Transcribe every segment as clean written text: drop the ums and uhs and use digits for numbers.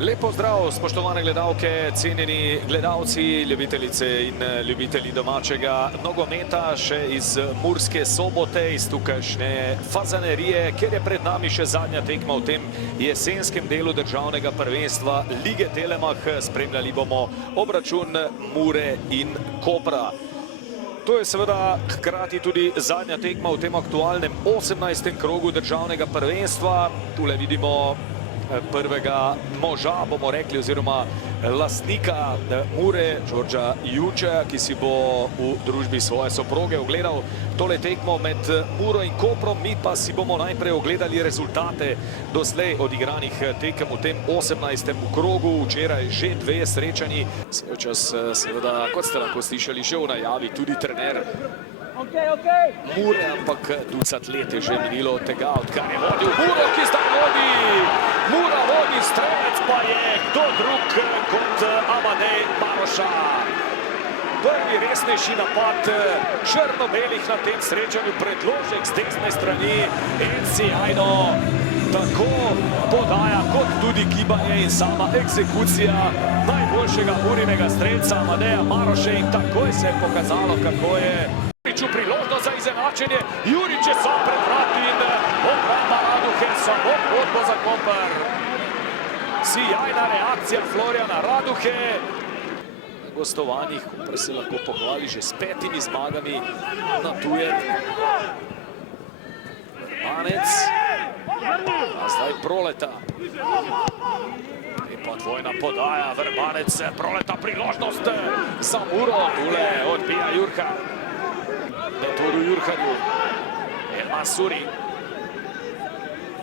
Lepo zdrav, spoštovane gledalke, cenjeni gledalci, ljubiteljice in ljubitelji domačega nogometa, še iz Murske Sobote, iz tukajšnje Fazanerije, kjer je pred nami še zadnja tekma v tem jesenskem delu državnega prvenstva Lige Telemach. Spremljali bomo obračun Mure in Kopra. To je seveda hkrati tudi zadnja tekma v tem aktualnem 18. krogu državnega prvenstva. Tule vidimo prvega moža, bomo rekli, oziroma lastnika Mure, Đorđa Juča, ki si bo v družbi svoje soproge ogledal tole tekmo med Muro in Koprom. Mi pa si bomo najprej ogledali rezultate doslej odigranih tekem v tem 18. krogu. Včeraj že dve srečanji. Svoj čas seveda, kot ste lahko slišali, že v najavi tudi trener Mure, ampak ducat let je že minilo od tega, odkar je vodil Muro, ki zdaj vodi. Mura vodi, strelec pa je kdo drug kot Amadej Maroša. Prvi resnejši napad črno-belih na tem srečanju, predložek z desne strani in sjajno tako podaja kot tudi gibanje in sama eksekucija najboljšega Murinega strelca Amadeja Maroše, in takoj se je pokazalo, kako je Juriću priložnost za izenačenje. Jurić je sam pred vrati in obramba Raduhe, samo godbo za Koper. Sjajna reakcija Florjana Raduhe. Na gostovanjih Koper se lahko pohvali že s 5 zmagami na tujem. Banec, a zdaj Proleta. In pa dvojna podaja, Vrbanec, Proleta, priložnost za Muro. Tule odbija Jurka. Metodu Jurharju, El Mansuri.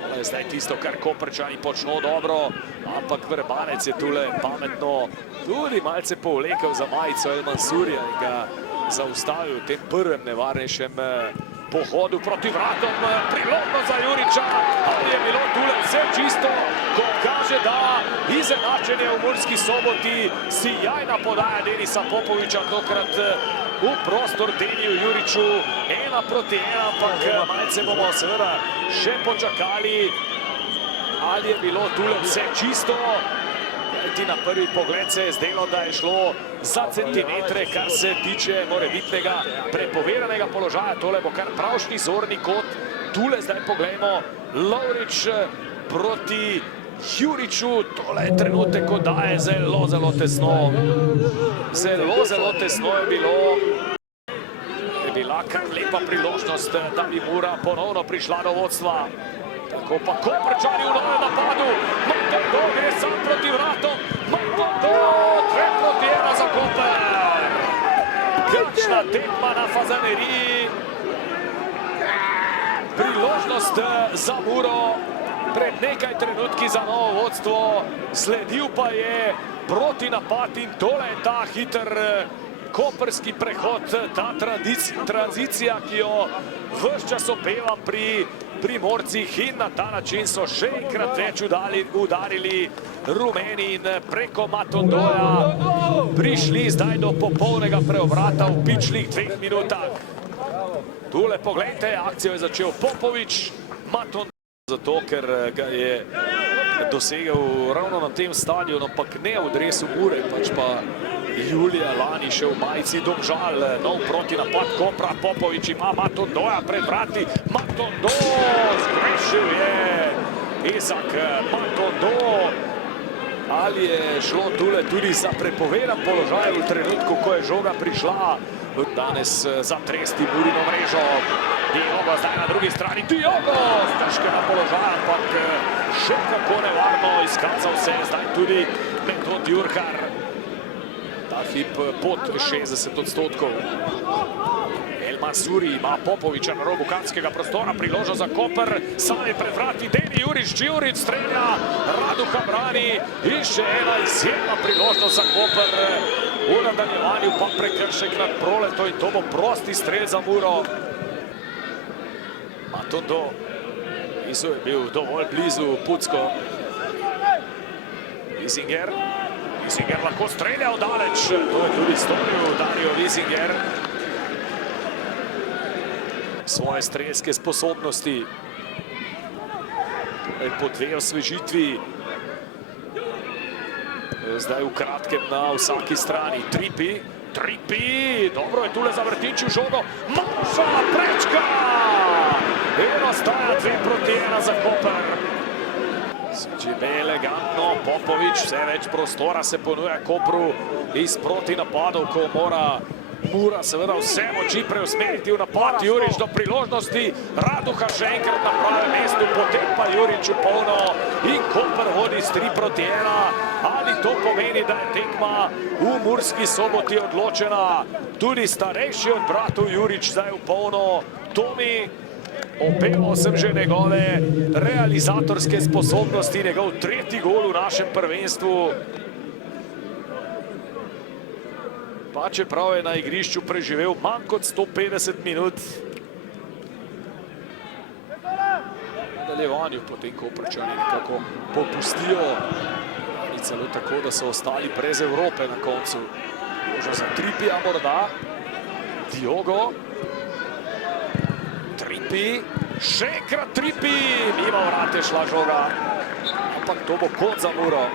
To je zdaj tisto, kar Koprčani počno dobro, ampak Vrbanec je tule pametno tudi malce povlekel za majico El Mansurija in ga zaustavil v tem prvem nevarnejšem pohodu proti vratom. Priložnost za Jurića, ali je bilo tule vse čisto, ko kaže, da izenačenje v Murski Soboti. Sjajna podaja Denisa Popoviča, tokrat v prostor Deniju Juriću, 1 proti 1, ampak malce bomo seveda še počakali, ali je bilo tule vse čisto. Ti na prvi pogled se je zdelo, da je šlo za centimetre, kar se tiče morebitnega prepovedanega položaja. Tole bo kar pravšnji zorni kot. Tule zdaj poglejmo, Lovrič proti Juriću. Tole je trenutek, ko daje zelo tesno. Zelo tesno je bilo. Je bila kar lepa priložnost, da bi Mura ponovno prišla do vodstva. Tako pa Koprčani v novem napadu. Matondo gre sam proti vratom. Matondo, 2 proti 1 za Koper. Kakšna tekma na Fazaneriji. Priložnost za Muro. Pred nekaj trenutki za novo vodstvo. Sledil pa je proti napad in tole je ta hiter koprski prehod, ta tranzicija, ki jo ves čas opeva pri Primorcih, in na ta način so še enkrat več udarili rumeni in preko Matondoja prišli zdaj do popolnega preobrata v pičlih 2 minutah. Tule poglejte, akcijo je začel Popovič, Matondo zato, ker ga je dosegel ravno na tem stadionu, ampak ne v dresu Mure, pač pa julija lani še v majici Domžal. Nov protinapad Kopra, Popovič ima Matondoja pred vrati. Matondo, zgrešil je Izak Matondo. Ali je šlo tule tudi za prepovedan položaj v trenutku, ko je žoga prišla danes zatresti Murino mrežo. Diogo zdaj na drugi strani, Diogo z težkega položaja, ampak še kako nevarno izkazal se zdaj tudi Metod Jurhar. Ta hip pod 60%. El Mansuri ima Popoviča na robu kanskega prostora, priložnost za Koper, sami pred vrati Deni Jurić strelja, Raduha brani in še ena izjemna priložnost za Koper. V nadaljevanju pa prekršek nad Proleto in to bo prosti strel za Muro. Matondo, Izu je bil dovolj blizu Pucko. Wiesinger lahko strelja daleč, to je tudi storil Dario Wiesinger. Svoje strelske sposobnosti. Po 2 osvežitvi zdaj v kratkem na vsaki strani. Trippi, dobro je tule zavrtinčil žogo, Maša prečka! In ostaja 2-1 za Koper. Sčime elegantno, Popovič, vse več prostora se ponuja Kopru iz proti napadov, ko mora Mura seveda vse moči preusmeriti v napad. Jurič do priložnosti, Raduha še enkrat na pravem mestu, potem pa Jurič v polno in Koper vodi s 3-1. Ali to pomeni, da je tekma v Murski Soboti odločena? Tudi starejši od bratov Jurič zdaj v polno. Tomi, opeval sem že njegove realizatorske sposobnosti, njegov 3. gol v našem prvenstvu. Pa čeprav je na igrišču preživel manj kot 150 minut. V nadaljevanju potem Koprčani nekako popustijo. Ni celo tako, da so ostali brez Evrope na koncu. Možno za Trippija morda. Diogo. Trippi. Še enkrat Trippi. Mimo vrate šla žoga. Ampak to bo kot za Muro.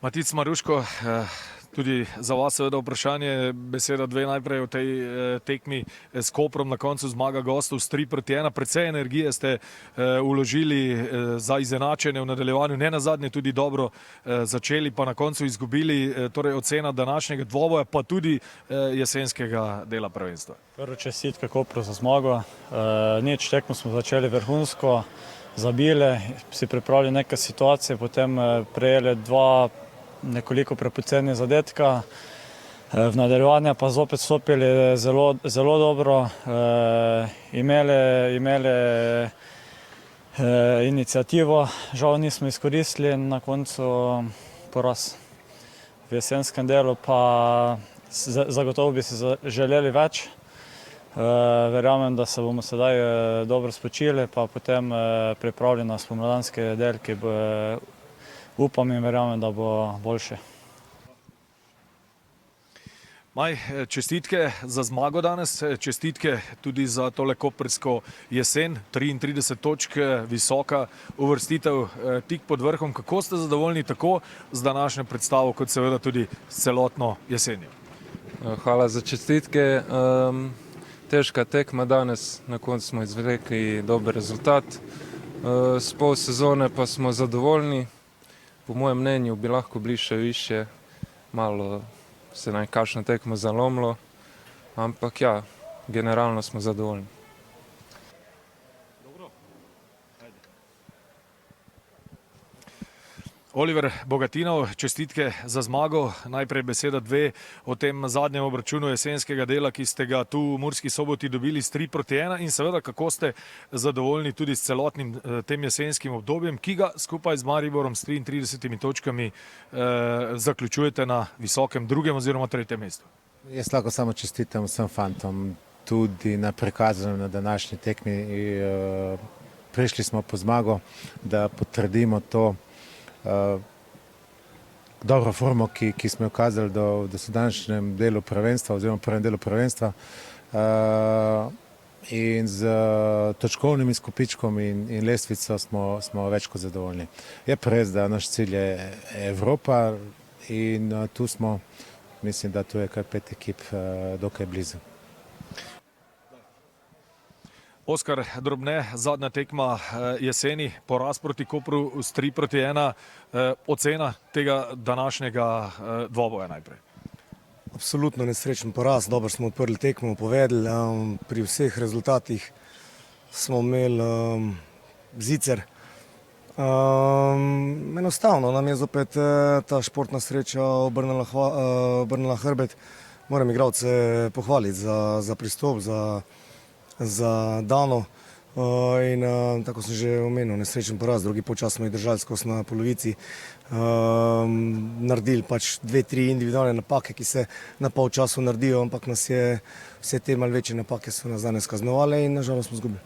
Matic Maruško, tudi za vas seveda vprašanje, beseda dve najprej o tej tekmi s Koprom, na koncu zmaga gostov s 3-1. Precej energije ste vložili za izenačenje v nadaljevanju, ne nazadnje tudi dobro začeli, pa na koncu izgubili. Torej ocena današnjega dvoboja, pa tudi jesenskega dela prvenstva. Prvo čestitke Kopru za zmago. Nič, tekmo smo začeli vrhunsko, zabili, si pripravili neke situacije, potem prejeli dva nekoliko prepoceni zadetka. V nadaljevanje pa zopet stopili zelo dobro, imeli inicijativo, žal nismo izkoristili, na koncu poraz. V jesenskem delu pa zagotovo bi si želeli več. Verjamem, da se bomo sedaj dobro spočili, pa potem pripravili na spomladanski del, ki bo, upam in verjamem, da bo boljši. Maj, čestitke za zmago danes, čestitke tudi za tole koprsko jesen, 33 točk, visoka uvrstitev tik pod vrhom. Kako ste zadovoljni tako z današnjo predstavo, kot seveda tudi s celotno jesenjo? Hvala za čestitke. Težka tekma danes, na koncu smo izvlekli dober rezultat. S pol sezone pa smo zadovoljni. Po mojem mnenju bi lahko bili še više, malo se nam kakšno tekmo zalomilo, ampak ja, generalno smo zadovoljni. Oliver Bogatinov, čestitke za zmago. Najprej beseda dve o tem zadnjem obračunu jesenskega dela, ki ste ga tu v Murski Soboti dobili s 3-1 in seveda kako ste zadovoljni tudi s celotnim tem jesenskim obdobjem, ki ga skupaj z Mariborom s 33 točkami zaključujete na visokem 2. oziroma 3. mestu. Jaz lahko samo čestitam vsem fantom tudi na prikazanem na današnji tekmi. Prišli smo po zmago, da potrdimo to dobro formo, ki smo jo kazali do današnjem delu prvenstva oziroma prvem delu prvenstva in z točkovnim izkupičkom in lestvico smo več kot zadovoljni. Je pa res, da naš cilj je Evropa in tu smo, mislim, da tu je kar 5 ekip dokaj blizu. Oskar Drobne, zadnja tekma jeseni, poraz proti Kopru s 3-1. Ocena tega današnjega dvoboja najprej. Absolutno nesrečen poraz, dobro smo odprli tekmo, povedali. Pri vseh rezultatih smo imeli zicer. Enostavno nam je zopet ta športna sreča obrnila hrbet. Moram igralce pohvaliti za pristop, za dano in tako sem že omenil, nesrečen poraz, drugi polčas smo jih držali skozi na polovici, naredili pač 2-3 individualne napake, ki se na polčasu naredijo, ampak nas je vse te malce večje napake so nas danes kaznovale in nažalost smo izgubili.